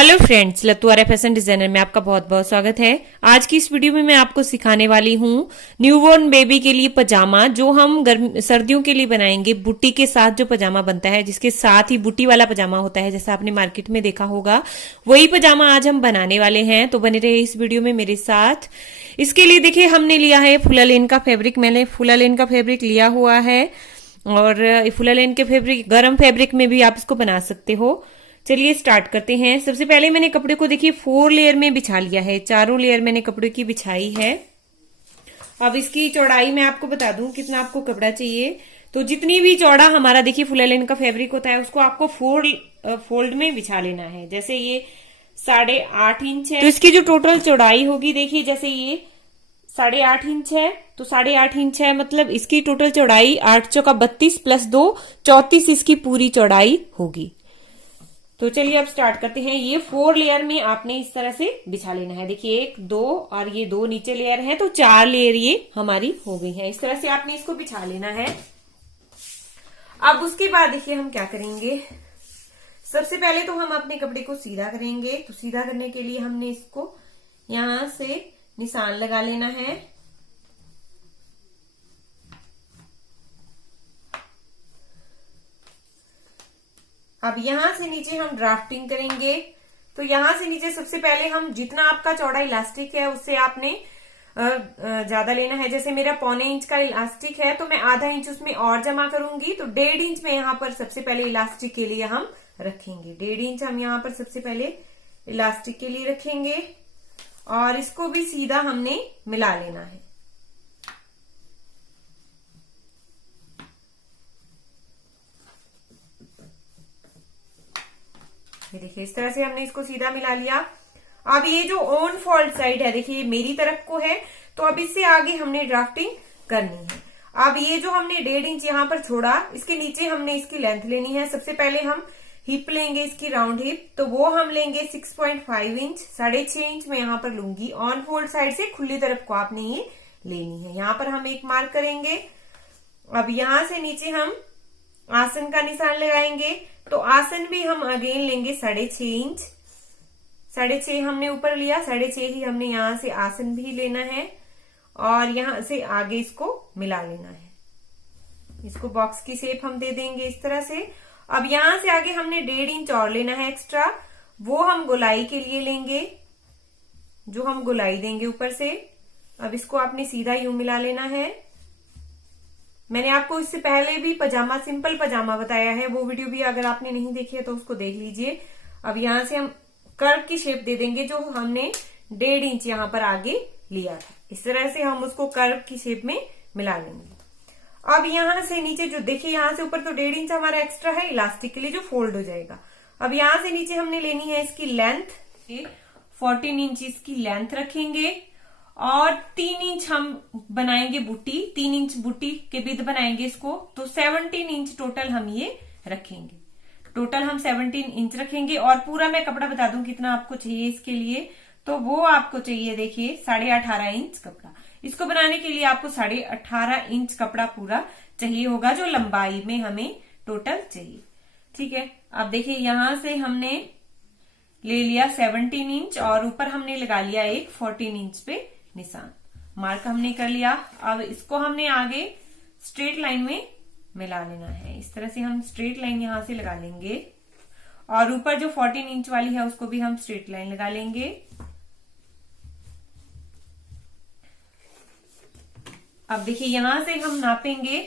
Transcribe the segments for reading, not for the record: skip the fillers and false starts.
Hello friends, लतुआरा fashion designer में आपका बहुत बहुत स्वागत है। आज की इस वीडियो में मैं आपको सिखाने वाली हूँ न्यूबॉर्न बेबी के लिए पजामा, जो हम सर्दियों के लिए बनाएंगे। बुट्टी के साथ जो पजामा बनता है, जिसके साथ ही बुट्टी वाला पजामा होता है, जैसा आपने मार्केट में देखा होगा, वही पजामा आज हम बनाने वाले हैं। तो बने रहे इस वीडियो में मेरे साथ। इसके लिए देखिए, हमने लिया है फुला लेन का फैब्रिक। मैंने फुला लेन का फैब्रिक लिया हुआ है, और फुला लेन के फैब्रिक, गर्म फैब्रिक में भी आप इसको बना सकते हो। चलिए स्टार्ट करते हैं। सबसे पहले मैंने कपड़े को देखिए 4 लेयर में बिछा लिया है। चारों लेयर मैंने कपड़े की बिछाई है। अब इसकी चौड़ाई मैं आपको बता दूं कितना आपको कपड़ा चाहिए। तो जितनी भी चौड़ा हमारा देखिए फुला लेन का फैब्रिक होता है, उसको आपको फोल्ड में बिछा लेना है। जैसे ये 8.5 इंच है, तो इसकी जो टोटल चौड़ाई होगी, देखिए जैसे ये 8.5 इंच है, तो 8.5 इंच है, मतलब इसकी टोटल चौड़ाई 8 चौका 32 प्लस 2 34 इसकी पूरी चौड़ाई होगी। तो चलिए अब स्टार्ट करते हैं। ये 4 लेयर में आपने इस तरह से बिछा लेना है। देखिए 1 2 और ये 2 नीचे लेयर है, तो 4 लेयर ये हमारी हो गई है। इस तरह से आपने इसको बिछा लेना है। अब उसके बाद देखिए हम क्या करेंगे। सबसे पहले तो हम अपने कपड़े को सीधा करेंगे। तो सीधा करने के लिए हमने इसको यहां से निशान लगा लेना है। अब यहां से नीचे हम ड्राफ्टिंग करेंगे। तो यहां से नीचे सबसे पहले हम, जितना आपका चौड़ा इलास्टिक है उससे आपने ज्यादा लेना है। जैसे मेरा 1.25 इंच का इलास्टिक है, तो मैं आधा इंच उसमें और जमा करूंगी। तो 1.5 इंच में यहाँ पर सबसे पहले इलास्टिक के लिए हम रखेंगे। 1.5 इंच हम यहाँ पर सबसे पहले इलास्टिक के लिए रखेंगे, और इसको भी सीधा हमने मिला लेना है। ये देखिए इस तरह से हमने इसको सीधा मिला लिया। अब ये जो ऑन फोल्ड साइड है, देखिए मेरी तरफ को है, तो अब इससे आगे हमने ड्राफ्टिंग करनी है। अब ये जो हमने 1.5 इंच यहाँ पर छोड़ा, इसके नीचे हमने इसकी लेंथ लेनी है। सबसे पहले हम हिप लेंगे, इसकी राउंड हिप, तो वो हम लेंगे 6.5 इंच। 6.5 इंच में यहाँ पर लूंगी। ऑन फोल्ड साइड से खुली तरफ को आपने ये लेनी है। यहाँ पर हम एक मार्क करेंगे। अब यहां से नीचे हम आसन का निशान लगाएंगे। तो आसन भी हम अगेन लेंगे 6.5 इंच। 6.5 हमने ऊपर लिया, 6.5 ही हमने यहां से आसन भी लेना है, और यहां से आगे इसको मिला लेना है। इसको बॉक्स की शेप हम दे देंगे इस तरह से। अब यहां से आगे हमने 1.5 इंच और लेना है एक्स्ट्रा, वो हम गोलाई के लिए लेंगे, जो हम गोलाई देंगे ऊपर से। अब इसको आपने सीधा यूं मिला लेना है। मैंने आपको इससे पहले भी पजामा, सिंपल पजामा बताया है, वो वीडियो भी अगर आपने नहीं देखी है तो उसको देख लीजिए। अब यहां से हम कर्व की शेप दे देंगे, जो हमने 1.5 इंच यहां पर आगे लिया था। इस तरह से हम उसको कर्व की शेप में मिला लेंगे। अब यहां से नीचे जो देखिए, यहां से ऊपर तो 1.5 इंच हमारा एक्स्ट्रा है इलास्टिक के लिए, जो फोल्ड हो जाएगा। अब यहां से नीचे हमने लेनी है इसकी लेंथ। 14 इंच इसकी लेंथ रखेंगे, और 3 इंच हम बनाएंगे बुट्टी। 3 इंच बुट्टी के विद बनाएंगे इसको। तो 17 इंच टोटल हम ये रखेंगे। टोटल हम 17 इंच रखेंगे। और पूरा मैं कपड़ा बता दूं कितना आपको चाहिए इसके लिए। तो वो आपको चाहिए, देखिए 18.5 इंच कपड़ा। इसको बनाने के लिए आपको 18.5 इंच कपड़ा पूरा चाहिए होगा, जो लंबाई में हमें टोटल चाहिए। ठीक है। अब देखिए यहां से हमने ले लिया 17 इंच, और ऊपर हमने लगा लिया एक 14 इंच पे निशान। मार्क हमने कर लिया। अब इसको हमने आगे स्ट्रेट लाइन में मिला लेना है। इस तरह से हम स्ट्रेट लाइन यहां से लगा लेंगे, और ऊपर जो 14 इंच वाली है उसको भी हम स्ट्रेट लाइन लगा लेंगे। अब देखिए यहां से हम नापेंगे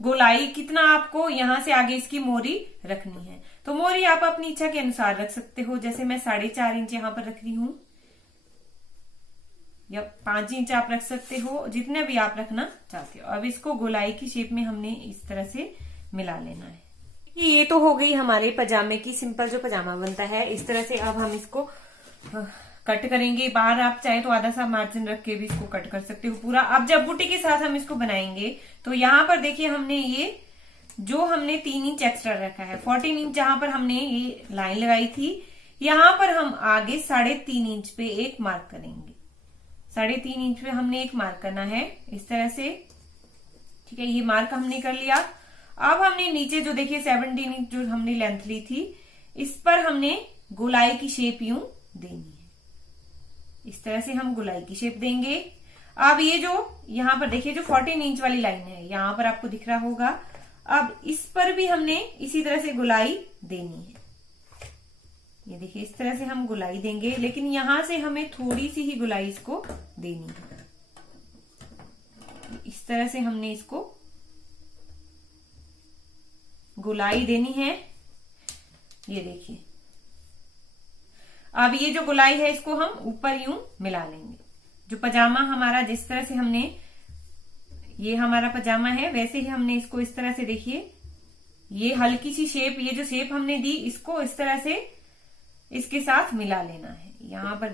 गोलाई कितना आपको यहां से आगे इसकी मोरी रखनी है। तो मोरी आप अपनी इच्छा के अनुसार रख सकते हो। जैसे मैं 4.5 इंच यहां पर रख रही हूं, या 5 इंच आप रख सकते हो, जितने भी आप रखना चाहते हो। अब इसको गोलाई की शेप में हमने इस तरह से मिला लेना है। ये तो हो गई हमारे पजामे की सिंपल जो पजामा बनता है। इस तरह से अब हम इसको कट करेंगे। बाहर आप चाहे तो आधा सा मार्जिन रख के भी इसको कट कर सकते हो पूरा। अब जब बूटी के साथ हम इसको बनाएंगे, तो यहाँ पर देखिए हमने ये जो हमने 3 इंच एक्स्ट्रा रखा है, 14 इंच जहां पर हमने ये लाइन लगाई थी, यहां पर हम आगे 3.5 इंच पे एक मार्क करेंगे। 3.5 इंच पे हमने एक मार्क करना है इस तरह से। ठीक है, ये मार्क हमने कर लिया। अब हमने नीचे जो देखिए 17 इंच जो हमने लेंथ ली थी, इस पर हमने गोलाई की शेप यूं देनी है। इस तरह से हम गोलाई की शेप देंगे। अब ये जो यहाँ पर देखिए जो 14 इंच वाली लाइन है, यहाँ पर आपको दिख रहा होगा। अब इस पर भी हमने इसी तरह से गोलाई देनी है। ये देखिए इस तरह से हम गोलाई देंगे, लेकिन यहां से हमें थोड़ी सी ही गोलाई इसको देनी है। इस तरह से हमने इसको गोलाई देनी है। ये देखिए अब ये जो गोलाई है इसको हम ऊपर यूं मिला लेंगे। जो पजामा हमारा जिस तरह से हमने, ये हमारा पजामा है, वैसे ही हमने इसको इस तरह से देखिए, ये हल्की सी शेप, ये जो शेप हमने दी इसको इस तरह से इसके साथ मिला लेना है। यहां पर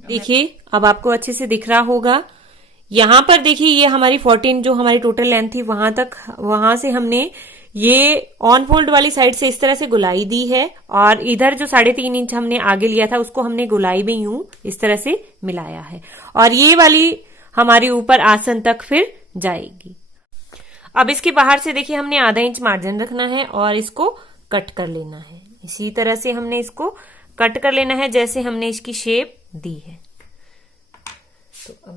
देखिए अब आपको अच्छे से दिख रहा होगा। यहां पर देखिए ये हमारी 14 जो हमारी टोटल लेंथ थी वहां से हमने ये ऑन फोल्ड वाली साइड से इस तरह से गोलाई दी है, और इधर जो 3.5 इंच हमने आगे लिया था उसको हमने गोलाई में यूं इस तरह से मिलाया है, और ये वाली हमारी ऊपर आसन तक फिर जाएगी। अब इसके बाहर से देखिए हमने आधा इंच मार्जिन रखना है और इसको कट कर लेना है। इसी तरह से हमने इसको कट कर लेना है जैसे हमने इसकी शेप दी है। तो अब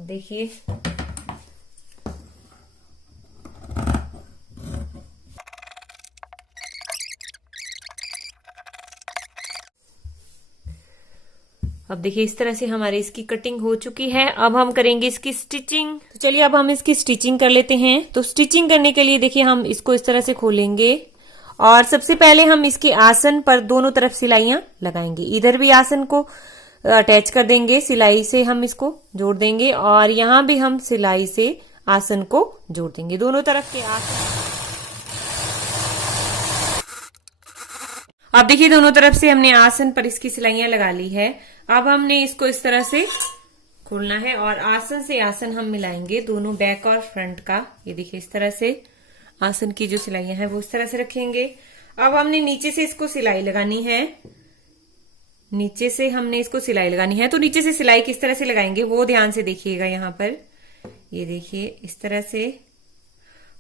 देखिए इस तरह से हमारी इसकी कटिंग हो चुकी है। अब हम करेंगे इसकी स्टिचिंग। तो चलिए अब हम इसकी स्टिचिंग कर लेते हैं। तो स्टिचिंग करने के लिए देखिए हम इसको इस तरह से खोलेंगे, और सबसे पहले हम इसके आसन पर दोनों तरफ सिलाइयां लगाएंगे। इधर भी आसन को अटैच कर देंगे, सिलाई से हम इसको जोड़ देंगे, और यहां भी हम सिलाई से आसन को जोड़ देंगे, दोनों तरफ के आसन। अब देखिए दोनों तरफ से हमने आसन पर इसकी सिलाइयां लगा ली है। अब हमने इसको इस तरह से खोलना है और आसन से आसन हम मिलाएंगे, दोनों बैक और फ्रंट का। ये देखिए इस तरह से आसन की जो सिलाइयां हैं वो इस तरह से रखेंगे। अब हमने नीचे से इसको सिलाई लगानी है, नीचे से हमने इसको सिलाई लगानी है। तो नीचे से सिलाई किस तरह से लगाएंगे वो ध्यान से देखिएगा। यहाँ पर ये देखिए इस तरह से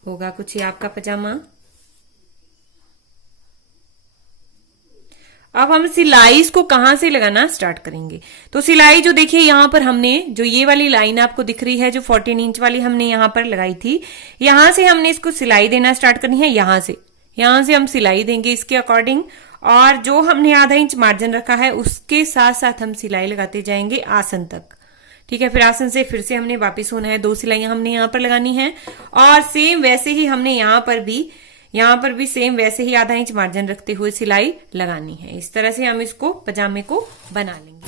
होगा कुछ ये आपका पजामा। अब हम सिलाई इसको कहां से लगाना स्टार्ट करेंगे। तो सिलाई जो देखिए यहाँ पर हमने जो ये वाली लाइन आपको दिख रही है जो 14 इंच वाली हमने यहाँ पर लगाई थी, यहां से हमने इसको सिलाई देना स्टार्ट करनी है। यहां से हम सिलाई देंगे इसके अकॉर्डिंग, और जो हमने आधा इंच मार्जिन रखा है उसके साथ साथ हम सिलाई लगाते जाएंगे आसन तक। ठीक है, फिर आसन से फिर से हमने वापिस होना है, 2 सिलाइयां हमने यहाँ पर लगानी है, और सेम वैसे ही हमने यहाँ पर भी सेम वैसे ही आधा इंच मार्जिन रखते हुए सिलाई लगानी है। इस तरह से हम इसको पजामे को बना लेंगे।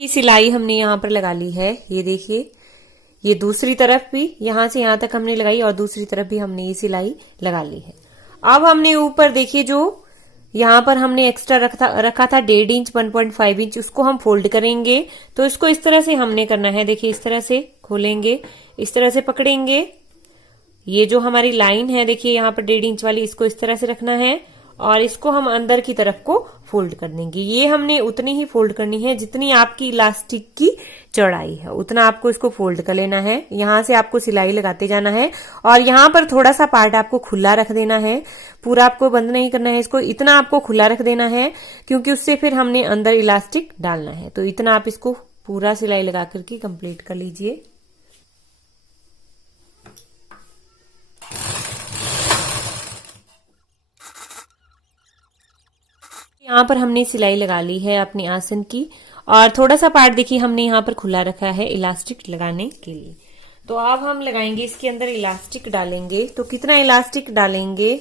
ये सिलाई हमने यहाँ पर लगा ली है। ये देखिए ये दूसरी तरफ भी यहां से यहां तक हमने लगाई, और दूसरी तरफ भी हमने ये सिलाई लगा ली है। अब हमने ऊपर देखिए जो यहाँ पर हमने एक्स्ट्रा रखा था 1.5 इंच 1.5 इंच, उसको हम फोल्ड करेंगे। तो इसको इस तरह से हमने करना है। देखिए इस तरह से खोलेंगे, इस तरह से पकड़ेंगे। ये जो हमारी लाइन है देखिए यहाँ पर 1.5 इंच वाली, इसको इस तरह से रखना है, और इसको हम अंदर की तरफ को फोल्ड कर देंगे। ये हमने उतनी ही फोल्ड करनी है जितनी आपकी इलास्टिक की चौड़ाई है, उतना आपको इसको फोल्ड कर लेना है। यहां से आपको सिलाई लगाते जाना है, और यहाँ पर थोड़ा सा पार्ट आपको खुला रख देना है, पूरा आपको बंद नहीं करना है इसको, इतना आपको खुला रख देना है, क्योंकि उससे फिर हमने अंदर इलास्टिक डालना है। तो इतना आप इसको पूरा सिलाई लगा करके कंप्लीट कर लीजिए। यहाँ पर हमने सिलाई लगा ली है अपनी आसन की, और थोड़ा सा पार्ट देखिए हमने यहाँ पर खुला रखा है इलास्टिक लगाने के लिए। तो अब हम लगाएंगे इसके अंदर इलास्टिक डालेंगे। तो कितना इलास्टिक डालेंगे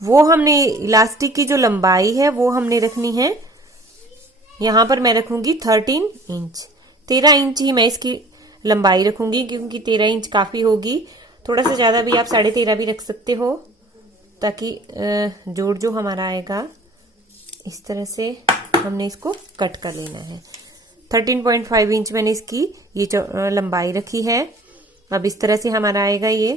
वो हमने, इलास्टिक की जो लंबाई है वो हमने रखनी है, यहाँ पर मैं रखूंगी 13 इंच। 13 इंच ही मैं इसकी लंबाई रखूंगी, क्योंकि 13 इंच काफी होगी। थोड़ा सा ज्यादा भी आप 13.5 भी रख सकते हो, ताकि जोड़ जो हमारा आएगा इस तरह से हमने इसको कट कर लेना है। 13.5 इंच मैंने इसकी ये लंबाई रखी है। अब इस तरह से हमारा आएगा ये।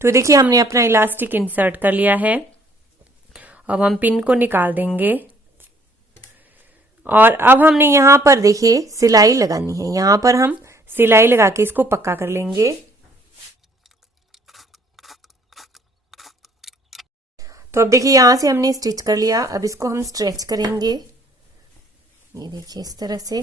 तो देखिए हमने अपना इलास्टिक इंसर्ट कर लिया है। अब हम पिन को निकाल देंगे और अब हमने यहां पर देखिए सिलाई लगानी है। यहां पर हम सिलाई लगा के इसको पक्का कर लेंगे। तो अब देखिए यहां से हमने स्टिच कर लिया। अब इसको हम स्ट्रेच करेंगे। ये देखिए इस तरह से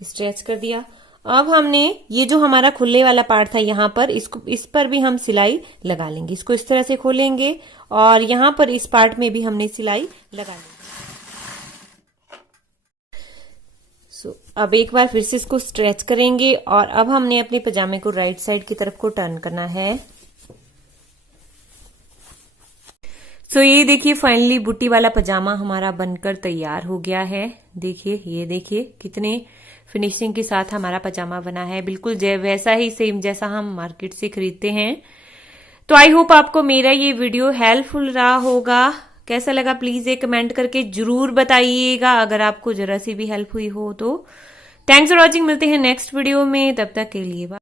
स्ट्रेच कर दिया। अब हमने ये जो हमारा खुले वाला पार्ट था यहां पर, इसको इस पर भी हम सिलाई लगा लेंगे। इसको इस तरह से खोलेंगे और यहां पर इस पार्ट में भी हमने सिलाई लगा लेंगे। अब एक बार फिर से इसको स्ट्रेच करेंगे और अब हमने अपने पजामे को राइट साइड की तरफ को टर्न करना है। ये देखिए फाइनली बुट्टी वाला पजामा हमारा बनकर तैयार हो गया है। देखिए ये देखिए कितने फिनिशिंग के साथ हमारा पजामा बना है, बिल्कुल वैसा ही सेम जैसा हम मार्केट से खरीदते हैं। तो आई होप आपको मेरा ये वीडियो हेल्पफुल रहा होगा। कैसा लगा प्लीज एक कमेंट करके जरूर बताइएगा, अगर आपको जरा सी भी हेल्प हुई हो तो। Thanks for watching. मिलते हैं नेक्स्ट वीडियो में, तब तक के लिए बाय।